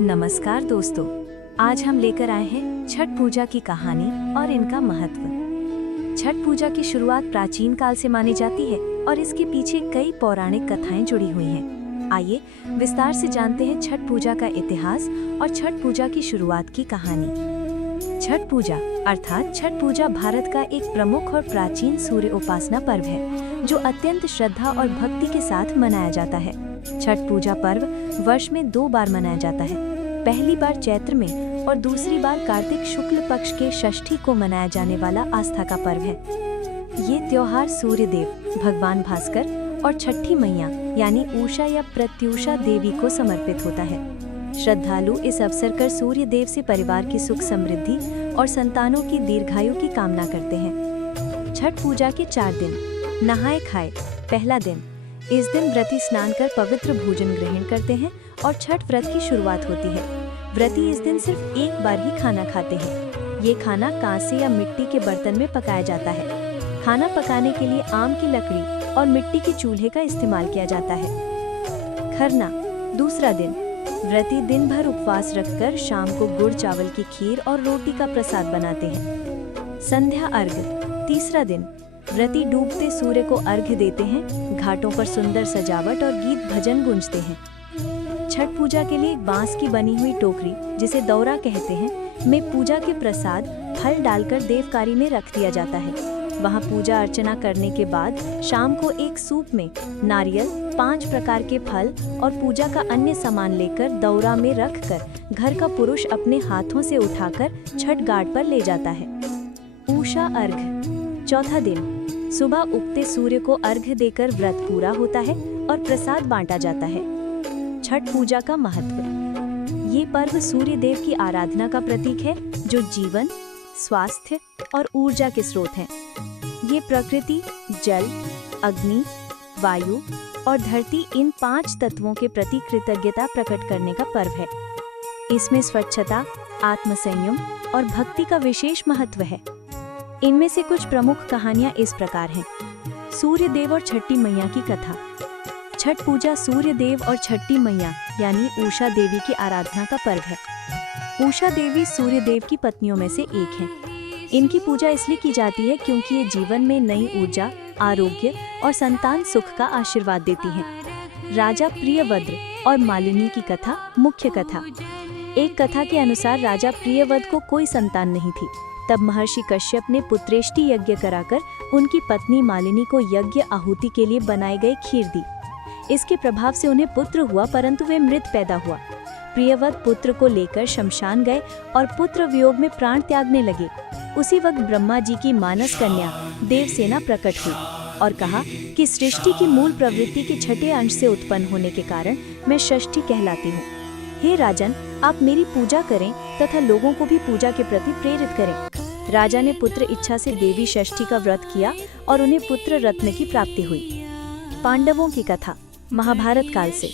नमस्कार दोस्तों, आज हम लेकर आए हैं छठ पूजा की कहानी और इनका महत्व। छठ पूजा की शुरुआत प्राचीन काल से मानी जाती है और इसके पीछे कई पौराणिक कथाएं जुड़ी हुई हैं। आइए विस्तार से जानते हैं छठ पूजा का इतिहास और छठ पूजा की शुरुआत की कहानी। छठ पूजा अर्थात छठ पूजा भारत का एक प्रमुख और प्राचीन सूर्य उपासना पर्व है, जो अत्यंत श्रद्धा और भक्ति के साथ मनाया जाता है। छठ पूजा पर्व वर्ष में 2 बार मनाया जाता है। पहली बार चैत्र में और दूसरी बार कार्तिक शुक्ल पक्ष के षष्ठी को मनाया जाने वाला आस्था का पर्व है। ये त्योहार सूर्य देव, भगवान भास्कर और छठी मैया यानी उषा या प्रत्युषा देवी को समर्पित होता है। श्रद्धालु इस अवसर पर सूर्य देव से परिवार की सुख समृद्धि और संतानों की दीर्घायु की कामना करते हैं। छठ पूजा के 4 दिन। नहाए खाए। पहला दिन। इस दिन व्रती स्नान कर पवित्र भोजन ग्रहण करते हैं और छठ व्रत की शुरुआत होती है। व्रती इस दिन सिर्फ एक बार ही खाना खाते हैं। ये खाना कांसे या मिट्टी के बर्तन में पकाया जाता है। खाना पकाने के लिए आम की लकड़ी और मिट्टी के चूल्हे का इस्तेमाल किया जाता है। खरना। दूसरा दिन। व्रती दिन भर उपवास रखकर शाम को गुड़ चावल की खीर और रोटी का प्रसाद बनाते हैं। संध्या अर्घ्य। तीसरा दिन। व्रती डूबते सूर्य को अर्घ्य देते हैं। घाटों पर सुंदर सजावट और गीत भजन गूंजते हैं। छठ पूजा के लिए एक बांस की बनी हुई टोकरी, जिसे दौरा कहते हैं, में पूजा के प्रसाद फल डालकर देवकारी में रख दिया जाता है। वहां पूजा अर्चना करने के बाद शाम को एक सूप में नारियल, 5 प्रकार के फल और पूजा का अन्य सामान लेकर दौरा में रखकर घर का पुरुष अपने हाथों से उठाकर छठ घाट पर ले जाता है। उषा अर्घ्य। चौथा दिन। सुबह उगते सूर्य को अर्घ्य देकर व्रत पूरा होता है और प्रसाद बांटा जाता है। छठ पूजा का महत्व। ये पर्व सूर्य देव की आराधना का प्रतीक है, जो जीवन, स्वास्थ्य और ऊर्जा के स्रोत हैं। ये प्रकृति, जल, अग्नि, वायु और धरती, इन 5 तत्वों के प्रति कृतज्ञता प्रकट करने का पर्व है। इसमें स्वच्छता, आत्मसंयम और भक्ति का विशेष महत्व है। इनमें से कुछ प्रमुख कहानियां इस प्रकार हैं। सूर्य देव और छठी मैया की कथा। छठ पूजा सूर्य देव और छठी मैया यानी उषा देवी की आराधना का पर्व है। उषा देवी सूर्य देव की पत्नियों में से एक हैं। इनकी पूजा इसलिए की जाती है क्योंकि ये जीवन में नई ऊर्जा, आरोग्य और संतान सुख का आशीर्वाद देती हैं। राजा प्रियव्रत और मालिनी की कथा। मुख्य कथा। एक कथा के अनुसार राजा प्रियव्रत को कोई संतान नहीं थी। तब महर्षि कश्यप ने पुत्रेष्टि यज्ञ कराकर उनकी पत्नी मालिनी को यज्ञ आहुति के लिए बनाई गई खीर दी। इसके प्रभाव से उन्हें पुत्र हुआ, परंतु वे मृत पैदा हुआ। प्रियव्रत पुत्र को लेकर शमशान गए और पुत्र वियोग में प्राण त्यागने लगे। उसी वक्त ब्रह्मा जी की मानस कन्या देवसेना प्रकट हुई और कहा कि सृष्टि की मूल प्रवृत्ति के छठे अंश से उत्पन्न होने के कारण मैं षष्ठी कहलाती हूँ। हे राजन, आप मेरी पूजा करें तथा लोगों को भी पूजा के प्रति प्रेरित करें। राजा ने पुत्र इच्छा से देवी षष्ठी का व्रत किया और उन्हें पुत्र रत्न की प्राप्ति हुई। पांडवों की कथा। महाभारत काल से।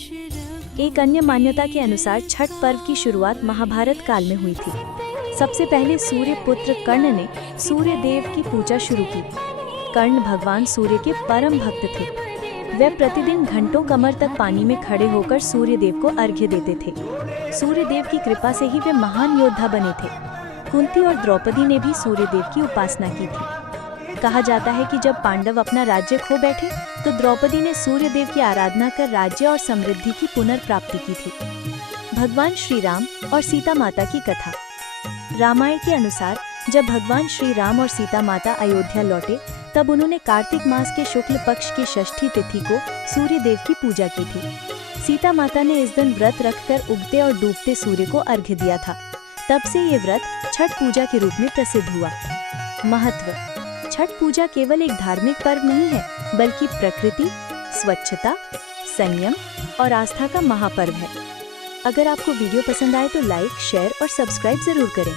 एक अन्य मान्यता के अनुसार छठ पर्व की शुरुआत महाभारत काल में हुई थी। सबसे पहले सूर्य पुत्र कर्ण ने सूर्य देव की पूजा शुरू की। कर्ण भगवान सूर्य के परम भक्त थे। वे प्रतिदिन घंटों कमर तक पानी में खड़े होकर सूर्य देव को अर्घ्य देते थे। सूर्य देव की कृपा से ही वे महान योद्धा बने थे। कुंती और द्रौपदी ने भी सूर्य देव की उपासना की थी। कहा जाता है कि जब पांडव अपना राज्य खो बैठे तो द्रौपदी ने सूर्य देव की आराधना कर राज्य और समृद्धि की पुनर्प्राप्ति की थी। भगवान श्री राम और सीता माता की कथा। रामायण के अनुसार जब भगवान श्री राम और सीता माता अयोध्या लौटे, तब उन्होंने कार्तिक मास के शुक्ल पक्ष की षष्ठी तिथि को सूर्य देव की पूजा की थी। सीता माता ने इस दिन व्रत रखकर उगते और डूबते सूर्य को अर्घ्य दिया था। तब से ये व्रत छठ पूजा के रूप में प्रसिद्ध हुआ। महत्व। छठ पूजा केवल एक धार्मिक पर्व नहीं है, बल्कि प्रकृति, स्वच्छता, संयम और आस्था का महापर्व है। अगर आपको वीडियो पसंद आए तो लाइक, शेयर और सब्सक्राइब जरूर करें।